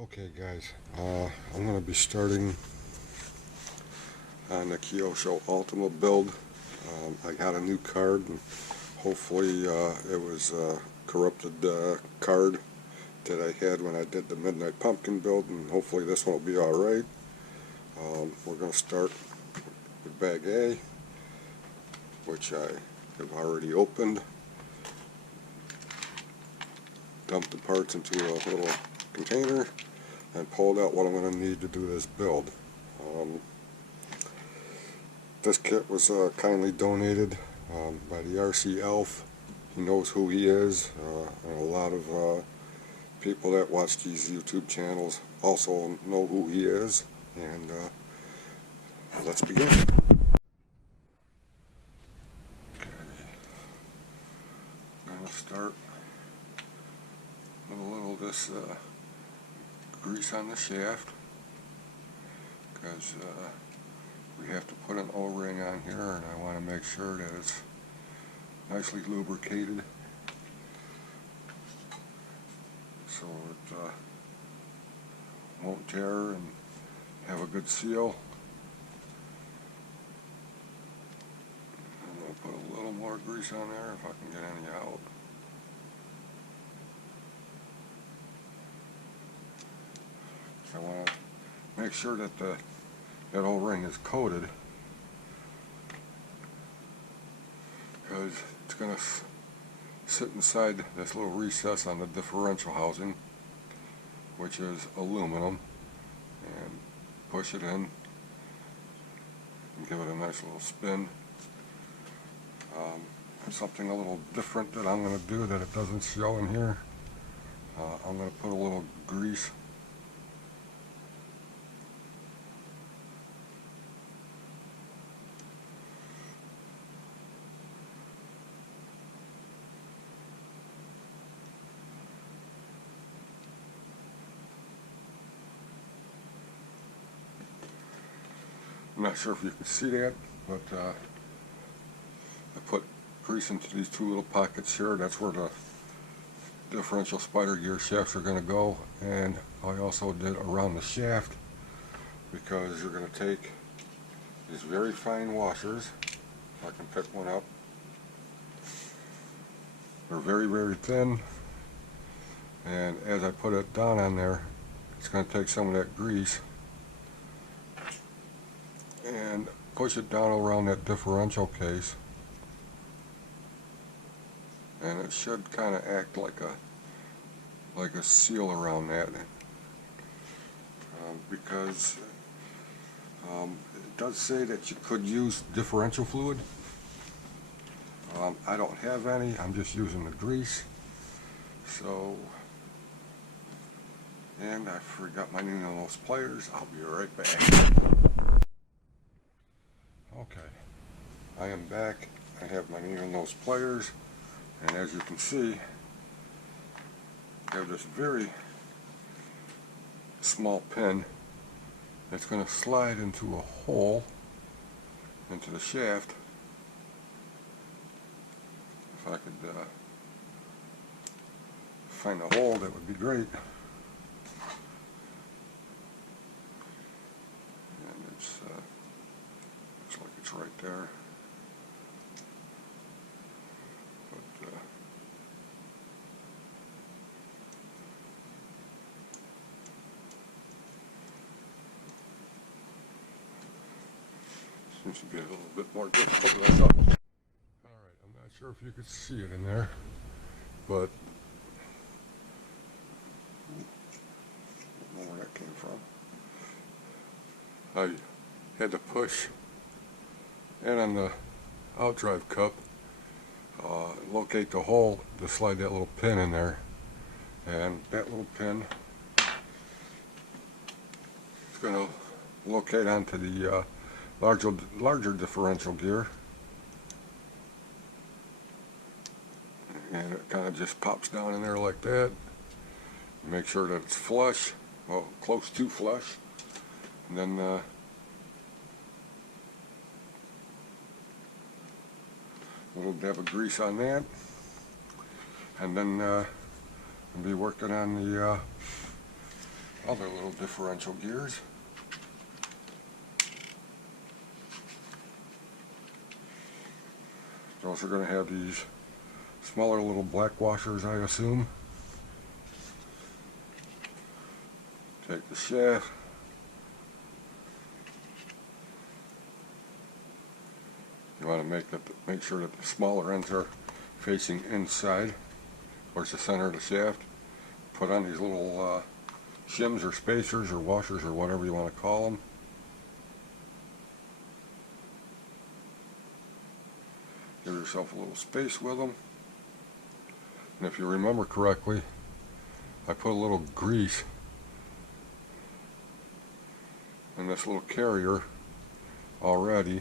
Okay guys, I'm going to be starting on the Kyosho Ultima build. I got a new card and hopefully it was a corrupted card that I had when I did the Midnight Pumpkin build, and hopefully this one will be alright. We're going to start with bag A, which I have already opened. Dumped the parts into a little container and pulled out what I'm going to need to do this build. This kit was kindly donated by the RC Elf. He knows who he is, and a lot of people that watch these YouTube channels also know who he is, and let's begin. Okay. I'm going to start with a little of this grease on the shaft, because we have to put an O-ring on here, and I want to make sure that it's nicely lubricated so it won't tear and have a good seal. I'm going to put a little more grease on there if I can get any out. I want to make sure that that O-ring is coated, because it's going to sit inside this little recess on the differential housing, which is aluminum, and push it in and give it a nice little spin. Something a little different that I'm going to do that it doesn't show in here. I'm going to put a little grease I'm not sure if you can see that, but I put grease into these two little pockets here. That's where the differential spider gear shafts are going to go, and I also did around the shaft, because you're going to take these very fine washers. If I can pick one up, they're very, very thin, and as I put it down on there, it's going to take some of that grease and push it down around that differential case, and it should kind of act like a seal around that, because it does say that you could use differential fluid. I don't have any, I'm just using the grease. So, and I forgot my needle nose pliers. I'll be right back. Okay, I am back. I have my needle nose pliers, and as you can see, I have this very small pin that's going to slide into a hole into the shaft. If I could find a hole, that would be great. And it's looks like it's right there. But seems to be a little bit more difficult than I thought. Alright, I'm not sure if you could see it in there, but I don't know where that came from. I had to push in on the outdrive cup, locate the hole to slide that little pin in there, and that little pin is going to locate onto the larger differential gear, and it kind of just pops down in there like that. Make sure that it's flush, well, close to flush, and then a little dab of grease on that, and then I'll be working on the other little differential gears. Those are going to have these smaller little black washers, I assume. Take the shaft. You want to make sure that the smaller ends are facing inside, towards the center of the shaft. Put on these little shims or spacers or washers or whatever you want to call them. Give yourself a little space with them. And if you remember correctly, I put a little grease in this little carrier already.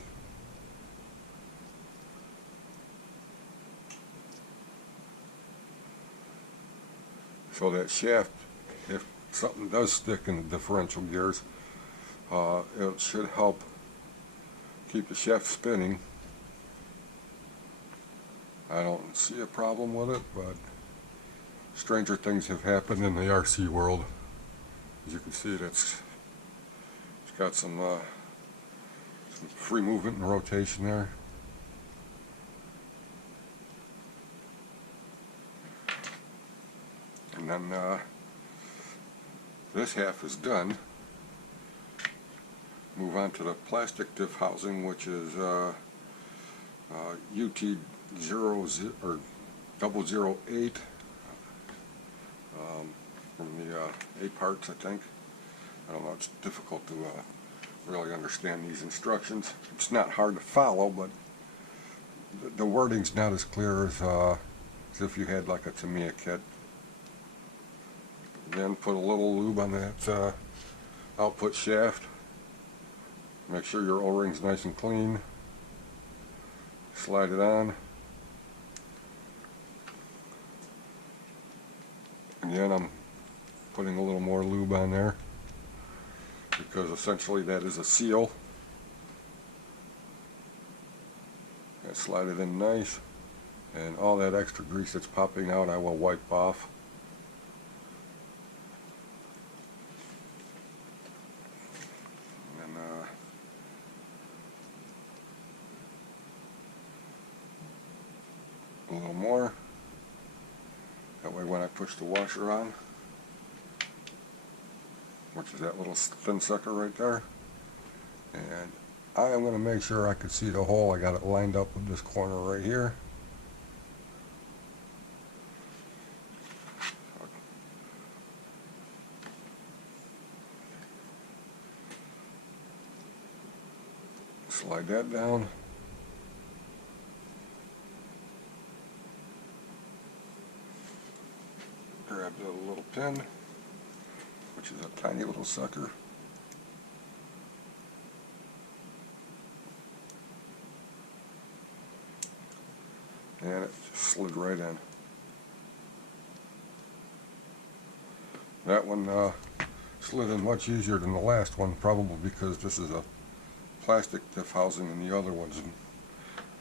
So that shaft, if something does stick in the differential gears, it should help keep the shaft spinning. I don't see a problem with it, but stranger things have happened in the RC world. As you can see, it's got some free movement and rotation there. And then this half is done. Move on to the plastic diff housing, which is UT 008 from the A parts, I think. I don't know, it's difficult to really understand these instructions. It's not hard to follow, but the wording's not as clear as if you had like a Tamiya kit. Then put a little lube on that output shaft. Make sure your O-ring's nice and clean. Slide it on. Again, I'm putting a little more lube on there because essentially that is a seal. And slide it in nice, and all that extra grease that's popping out I will wipe off. And then a little more. That way when I push the washer on, which is that little thin sucker right there, and I am going to make sure I can see the hole. I got it lined up with this corner right here. Slide that down. Grab the little pin, which is a tiny little sucker. And it just slid right in. That one slid in much easier than the last one, probably because this is a plastic diff housing and the other one's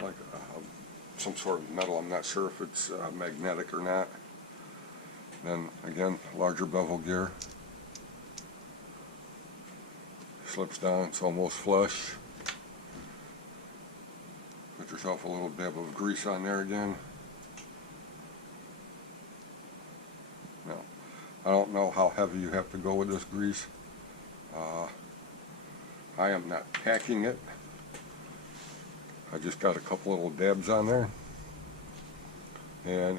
like some sort of metal. I'm not sure if it's magnetic or not. Then again, larger bevel gear. Slips down, it's almost flush. Put yourself a little dab of grease on there again. Now, I don't know how heavy you have to go with this grease. I am not packing it. I just got a couple little dabs on there. And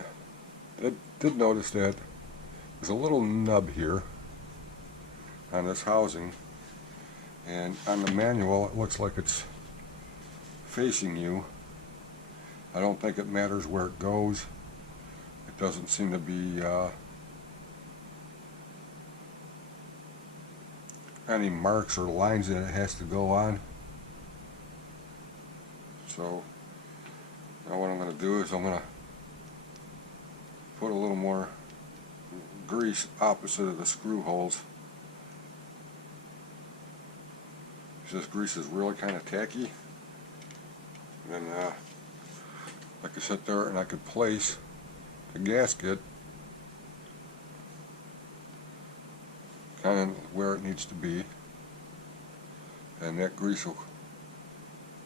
I did notice that there's a little nub here on this housing. And on the manual it looks like it's facing you. I don't think it matters where it goes. It doesn't seem to be any marks or lines that it has to go on. So now what I'm going to do is I'm going to put a little more grease opposite of the screw holes. This grease is really kind of tacky. And then I could sit there and I could place the gasket kind of where it needs to be, and that grease will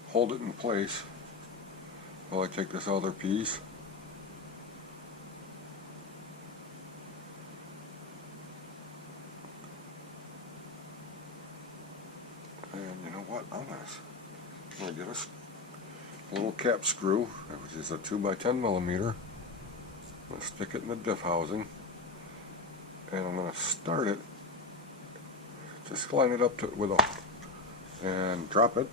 hold it in place while I take this other piece. And you know what, I'm going to get a little cap screw, which is a 2x10mm. I'm going to stick it in the diff housing, and I'm going to start it, just line it up to with a, and drop it.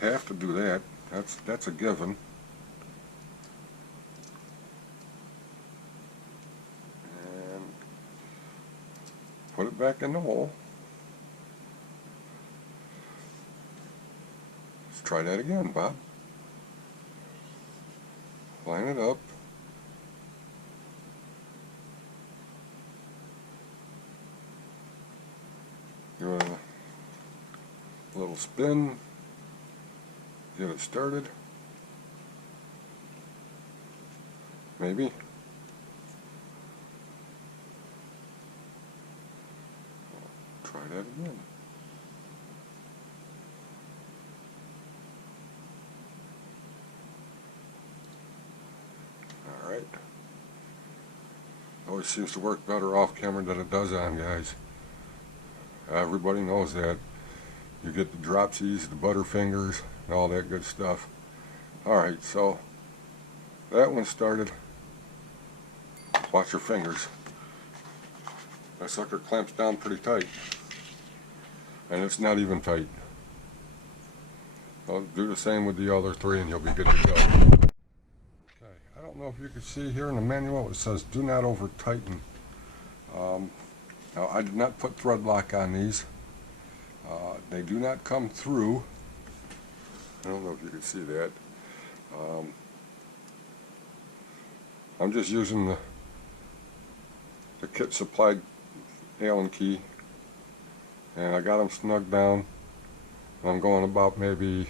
Have to do that. That's a given. And put it back in the hole. Let's try that again, Bob. Line it up. Give it a little spin. Get it started. Maybe. Try that again. Alright. Always seems to work better off camera than it does on, guys. Everybody knows that. You get the dropsies, the butterfingers, and all that good stuff. Alright, so that one started. Watch your fingers. That sucker clamps down pretty tight. And it's not even tight. I'll do the same with the other three and you'll be good to go. Okay, I don't know if you can see here in the manual it says do not over tighten. Now I did not put thread lock on these. They do not come through. I don't know if you can see that. I'm just using the kit supplied Allen key, and I got them snug down. I'm going about maybe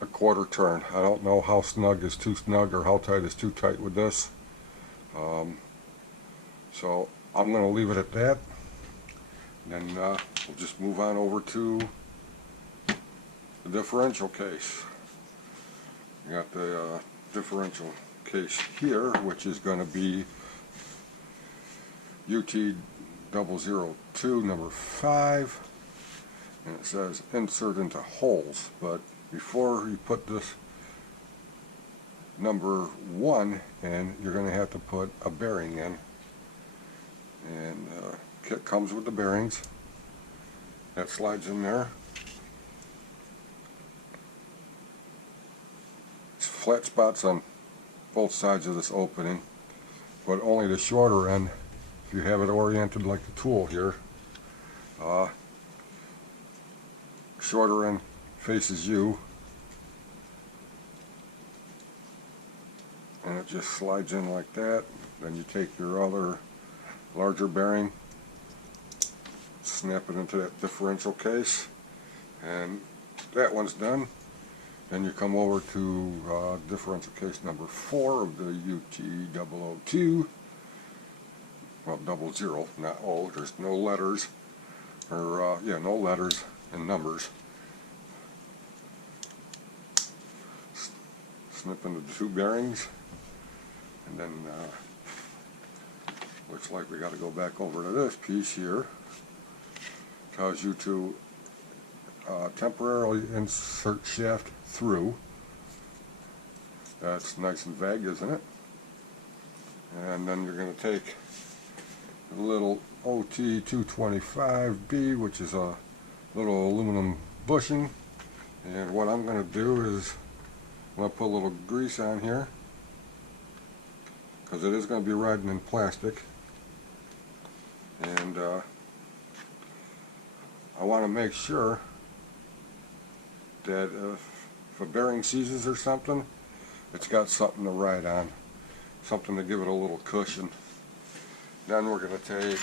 a quarter turn. I don't know how snug is too snug or how tight is too tight with this. So I'm going to leave it at that. And then we'll just move on over to the differential case. We got the differential case here, which is going to be UT002 number 5, and it says insert into holes. But before you put this number 1 in, you're going to have to put a bearing in. And kit comes with the bearings. That slides in there. It's flat spots on both sides of this opening, but only the shorter end, if you have it oriented like the tool here, shorter end faces you, and it just slides in like that. Then you take your other larger bearing, snap it into that differential case, and that one's done. Then you come over to differential case number 4 of the UT002, well, 00, not O, there's no letters, or yeah, no letters and numbers. Snip into the 2 bearings, and then looks like we got to go back over to this piece here. Tells you to temporarily insert shaft through. That's nice and vague, isn't it? And then you're going to take a little OT225B, which is a little aluminum bushing, and what I'm going to do is I'm going to put a little grease on here, because it is going to be riding in plastic, and I want to make sure that if a bearing seizes or something, it's got something to ride on, something to give it a little cushion. Then we're going to take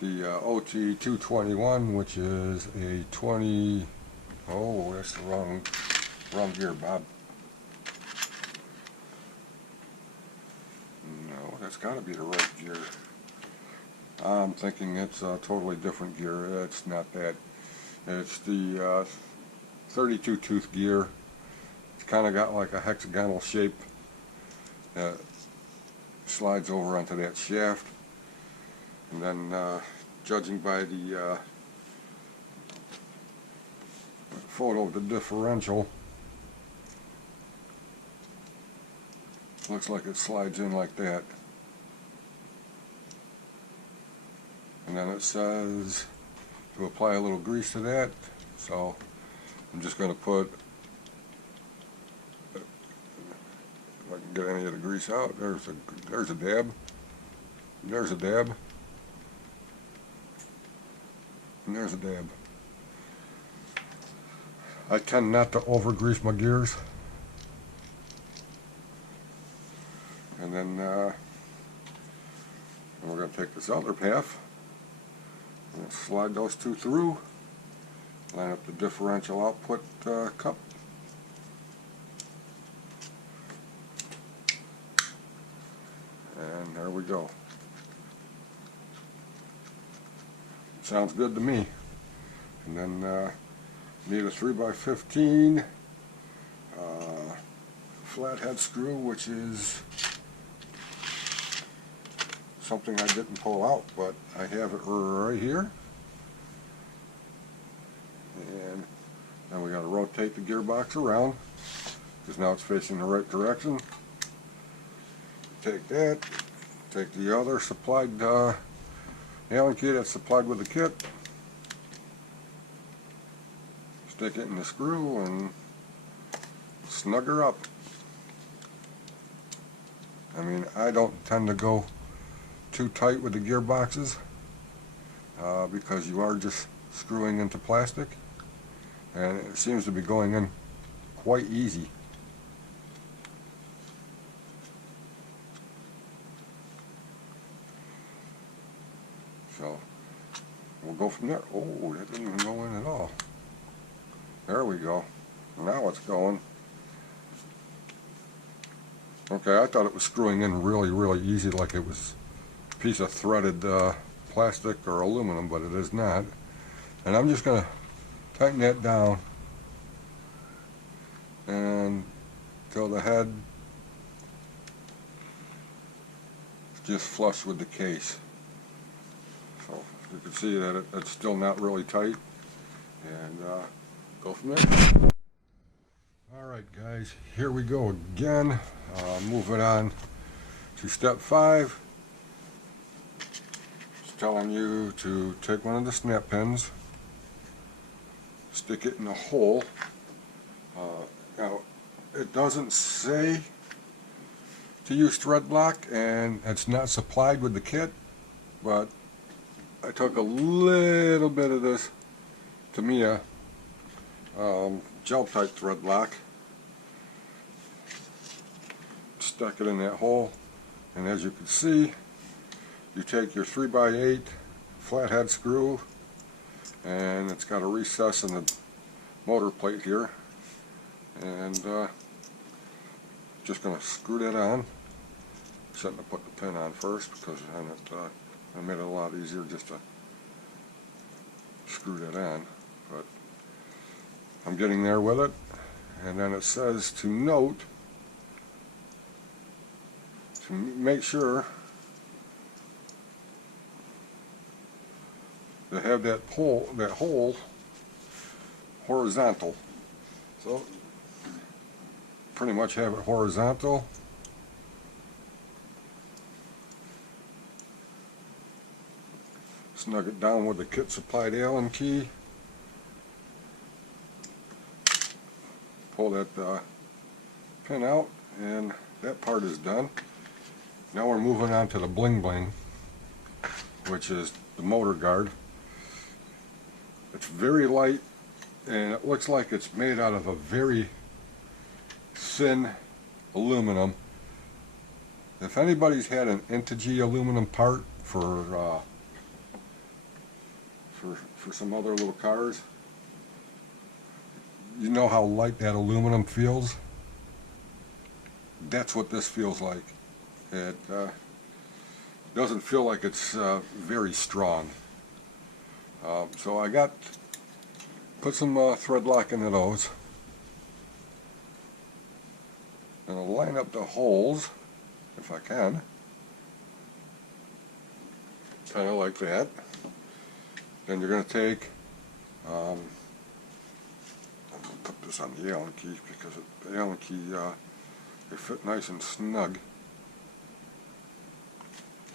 the OT221, which is a 20, oh, that's the wrong gear, Bob. No, that's got to be the right gear. I'm thinking it's a totally different gear. It's not that. It's the 32 tooth gear. It's kind of got like a hexagonal shape that slides over onto that shaft, and then judging by the photo of the differential, looks like it slides in like that. And then it says to apply a little grease to that, so I'm just going to put, if I can get any of the grease out, there's a dab, there's a dab, and there's a dab. I tend not to over grease my gears. And then we're going to take this other half and slide those two through, line up the differential output cup, and there we go. Sounds good to me. And then need a 3x15 flathead screw, which is something I didn't pull out, but I have it right here. And then we got to rotate the gearbox around because now it's facing the right direction. Take that, take the other supplied Allen key that's supplied with the kit, stick it in the screw and snug her up. I mean, I don't tend to go too tight with the gearboxes because you are just screwing into plastic, and it seems to be going in quite easy. So we'll go from there. Oh, that didn't even go in at all. There we go. Now it's going. Okay, I thought it was screwing in really easy, like it was a piece of threaded plastic or aluminum, but it is not. And I'm just going to tighten that down and till the head is just flush with the case. So you can see that it's still not really tight, and go from there. Alright guys, here we go again. Moving on to step 5. It's telling you to take one of the snap pins, stick it in a hole. Now, it doesn't say to use thread lock, and it's not supplied with the kit, but I took a little bit of this Tamiya gel type thread lock, stuck it in that hole, and as you can see, you take your 3x8 flathead screw, and it's got a recess in the motor plate here, and just going to screw that on. Shouldn't have put the pin on first, because then it made it a lot easier just to screw that on, but I'm getting there with it. And then it says to note to make sure to have that hole horizontal. So pretty much have it horizontal. Snug it down with the kit supplied Allen key. Pull that pin out, and that part is done. Now we're moving on to the bling bling, which is the motor guard. It's very light, and it looks like it's made out of a very thin aluminum. If anybody's had an Integy aluminum part for some other little cars, you know how light that aluminum feels. That's what this feels like. It doesn't feel like it's very strong. So I put some thread lock into those. And I'll line up the holes if I can. Kind of like that. Then you're going to take, I'm going to put this on the Allen key because the Allen key, they fit nice and snug.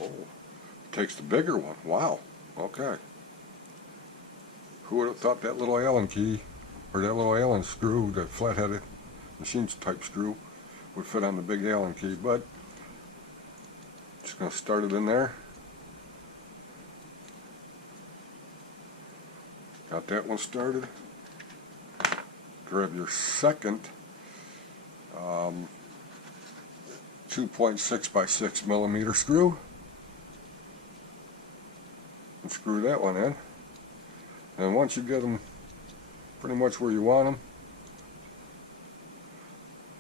Oh, it takes the bigger one. Wow. Okay. Who would have thought that little Allen key, or that little Allen screw, that flat-headed machine type screw, would fit on the big Allen key, but just going to start it in there. Got that one started. Grab your second 2.6 by 6 millimeter screw and screw that one in. And once you get them pretty much where you want them,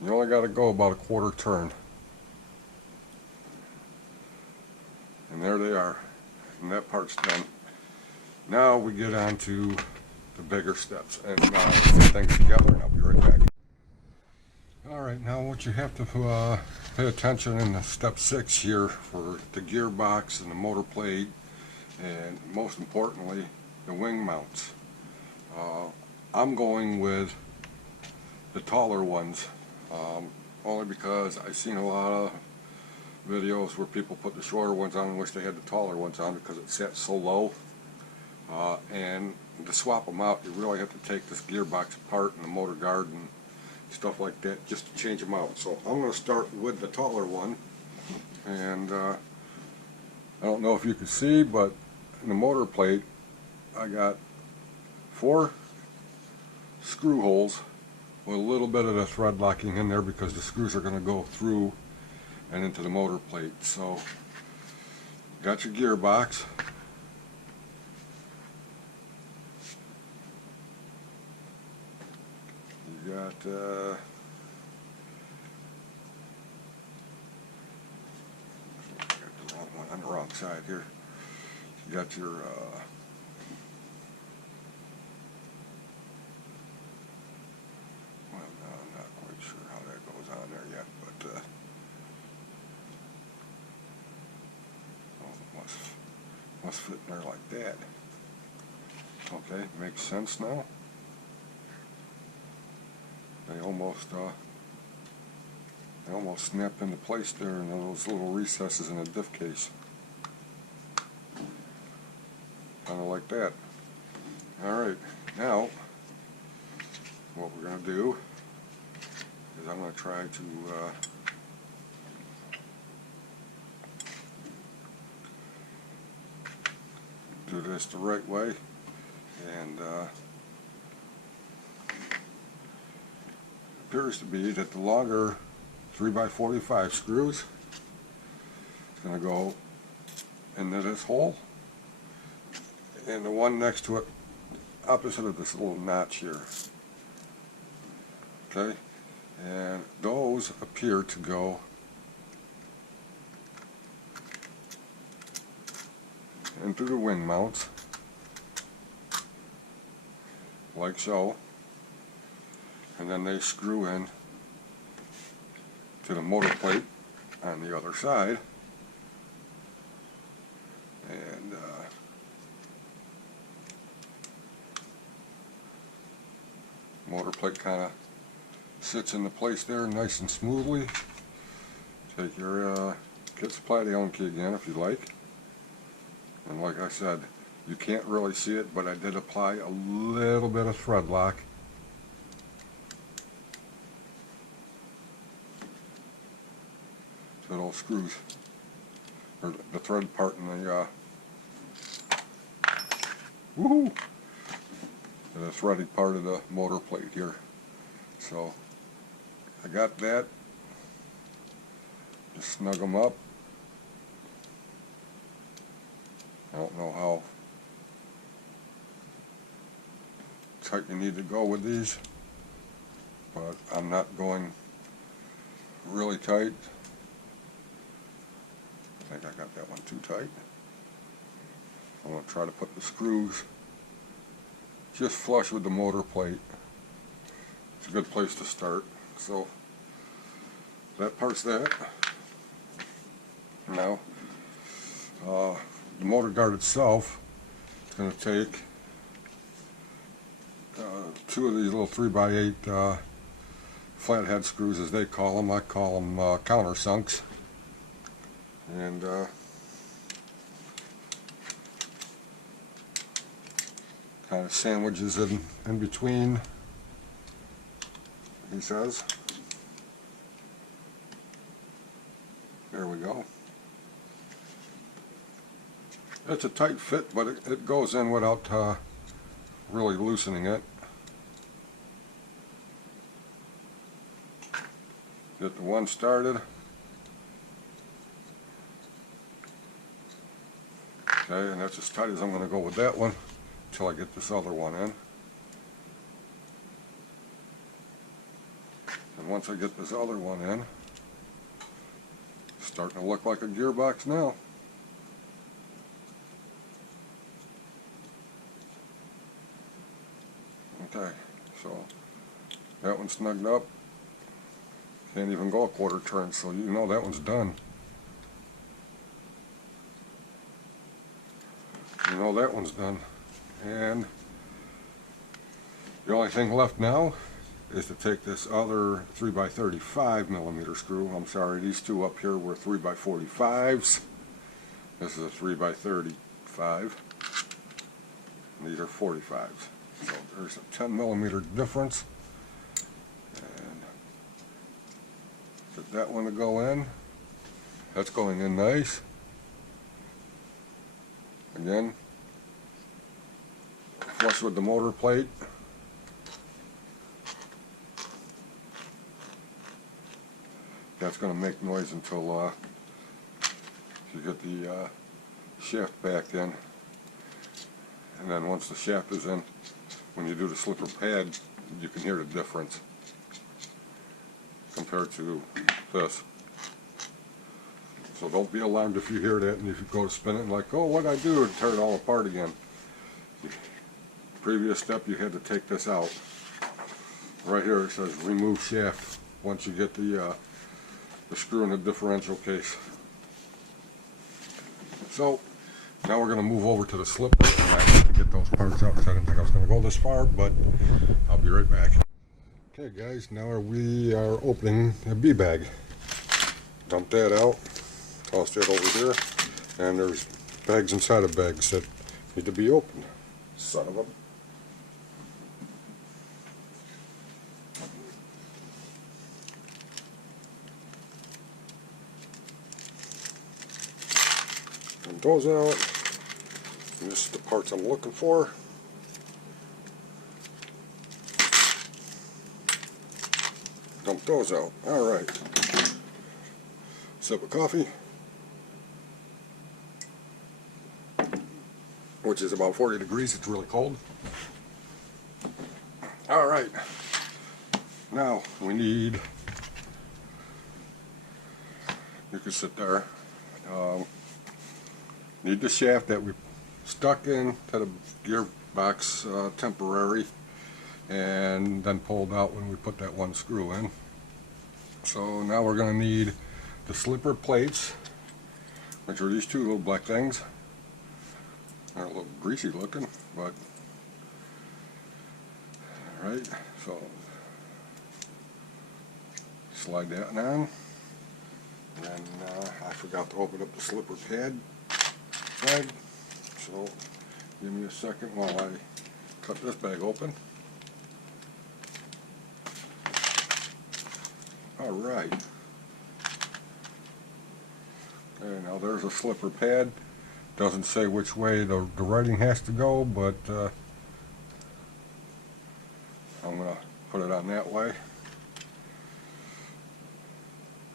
you only got to go about a quarter turn. And there they are. And that part's done. Now we get on to the bigger steps and put things together, and I'll be right back. Alright, now what you have to pay attention in step 6 here for the gearbox and the motor plate, and most importantly the wing mounts. I'm going with the taller ones, only because I've seen a lot of videos where people put the shorter ones on and wish they had the taller ones on because it sat so low. And to swap them out, you really have to take this gearbox apart and the motor guard and stuff like that just to change them out. So I'm going to start with the taller one, and I don't know if you can see, but in the motor plate I got 4 screw holes with a little bit of the thread locking in there because the screws are going to go through and into the motor plate. So got your gearbox. You got the wrong one on the wrong side here. You got your well, no, I'm not quite sure how that goes on there yet, but oh, it must fit in there like that. Okay, makes sense now. They almost snap into place there in those little recesses in the diff case. Kind of like that. Alright, now what we're going to do is I'm going to try to do this the right way, and appears to be that the longer 3x45 screws is going to go into this hole, and the one next to it opposite of this little notch here. Okay, and those appear to go into the wing mounts like so. And then they screw in to the motor plate on the other side, and motor plate kind of sits into place there nice and smoothly. Take your kit supply the Allen key again if you like, and like I said, you can't really see it, but I did apply a little bit of thread lock to those screws, or the thread part in the woohoo, the threaded part of the motor plate here. So I got that. Just snug them up. I don't know how tight you need to go with these, but I'm not going really tight. I think I got that one too tight. I'm going to try to put the screws just flush with the motor plate. It's a good place to start. So that part's that. Now the motor guard itself is going to take two of these little 3x8 flathead screws, as they call them. I call them countersunks, and kind of sandwiches in between, he says. There we go. It's a tight fit, but it goes in without really loosening it. Get the one started. Okay, and that's as tight as I'm going to go with that one until I get this other one in. And once I get this other one in, it's starting to look like a gearbox now. Okay, so that one's snugged up. Can't even go a quarter turn, so you know that one's done. You know that one's done. And the only thing left now is to take this other 3x35 millimeter screw. I'm sorry, these two up here were 3x45s. This is a 3x35. And these are 45s. So there's a 10 millimeter difference. And get that one to go in. That's going in nice. Again, flush with the motor plate. That's going to make noise until you get the shaft back in. And then once the shaft is in, when you do the slipper pad, you can hear the difference compared to this. So don't be alarmed if you hear that and if you go to spin it and like, oh, what'd I do? And tear it all apart again. Previous step, you had to take this out. Right here it says remove shaft once you get the screw in the differential case. So now we're going to move over to the slipper, and I have to get those parts out because I didn't think I was going to go this far, but I'll be right back. Okay guys, now we are opening a B bag. Dump that out, toss that over here, and there's bags inside of bags that need to be opened. Son of a... Dump those out. And this is the parts I'm looking for. Dump those out. Alright. Sip of coffee. Which is about 40 degrees. It's really cold. Alright. Now we need... You can sit there. Need the shaft that we stuck in to the gearbox temporary and then pulled out when we put that one screw in. So now we're going to need the slipper plates, which are these two little black things. They're a little greasy looking, but alright, so slide that on. And then I forgot to open up the slipper pad. So give me a second while I cut this bag open. Alright. Okay, now there's a slipper pad. Doesn't say which way the writing has to go, but I'm going to put it on that way.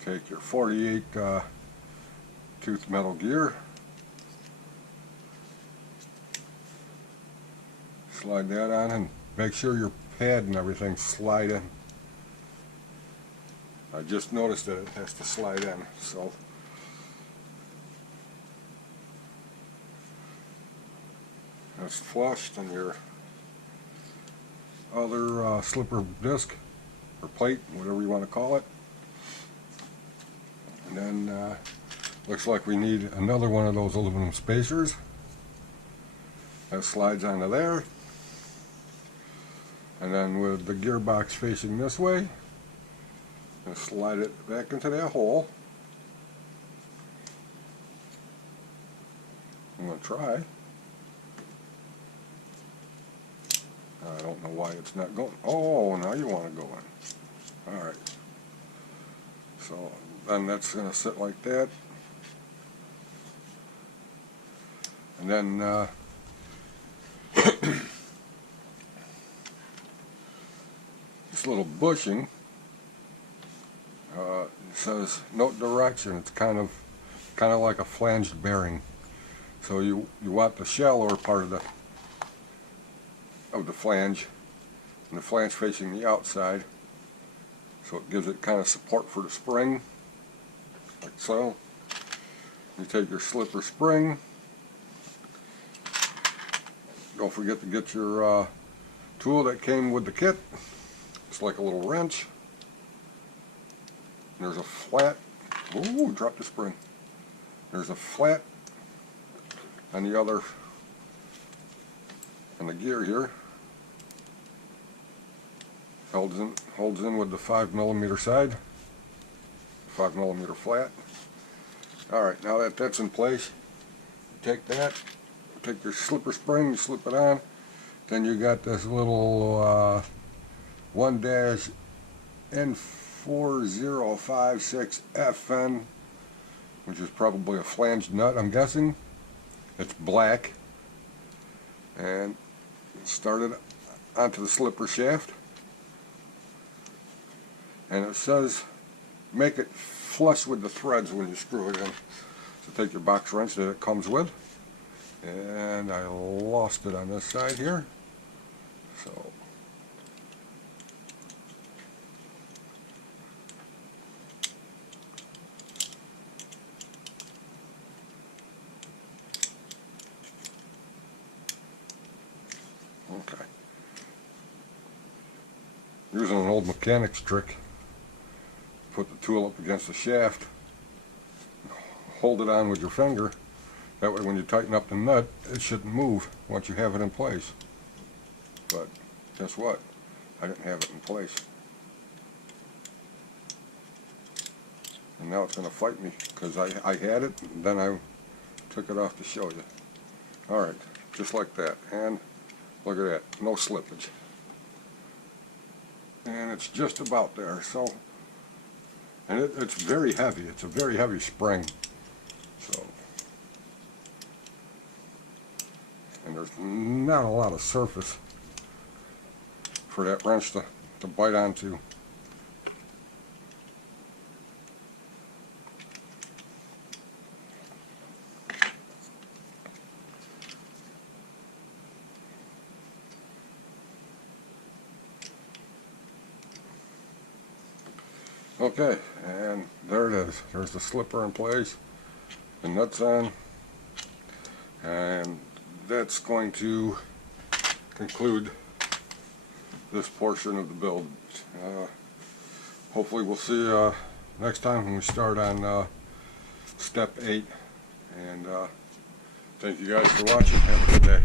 Take your 48 tooth metal gear. Slide that on and make sure your pad and everything slide in. I just noticed that it has to slide in, so it's flushed, and your other slipper disc or plate, whatever you want to call it. And then looks like we need another one of those aluminum spacers. That slides onto there. And then with the gearbox facing this way, and slide it back into that hole. I'm going to try. I don't know why it's not going. Oh, now you want to go in. Alright. So then that's going to sit like that. And then this little bushing, it says note direction. It's kind of like a flanged bearing. So you want the shallower part of the flange, and the flange facing the outside, so it gives it kind of support for the spring, like so. You take your slipper spring. Don't forget to get your tool that came with the kit. It's like a little wrench. And there's a flat. Ooh, dropped the spring. There's a flat on the other, on the gear here. Holds in with the 5mm side, 5mm flat. Alright, now that that's in place, you take that, take your slipper spring, you slip it on, then you got this little 1-N4056FN, which is probably a flanged nut, I'm guessing. It's black, and started onto the slipper shaft, and it says make it flush with the threads when you screw it in. So take your box wrench that it comes with, and I lost it on this side here, so okay. Using an old mechanic's trick, put the tool up against the shaft, hold it on with your finger. That way when you tighten up the nut, it shouldn't move once you have it in place. But guess what? I didn't have it in place. And now it's going to fight me because I had it, and then I took it off to show you. Alright, just like that. And look at that, no slippage. And it's just about there. So, and it's very heavy. It's a very heavy spring. So, and there's not a lot of surface for that wrench to bite onto. Okay, and there it is. There's the slipper in place, the nuts on, and that's going to conclude this portion of the build. Hopefully we'll see you next time when we start on step 8, and thank you guys for watching. Have a good day.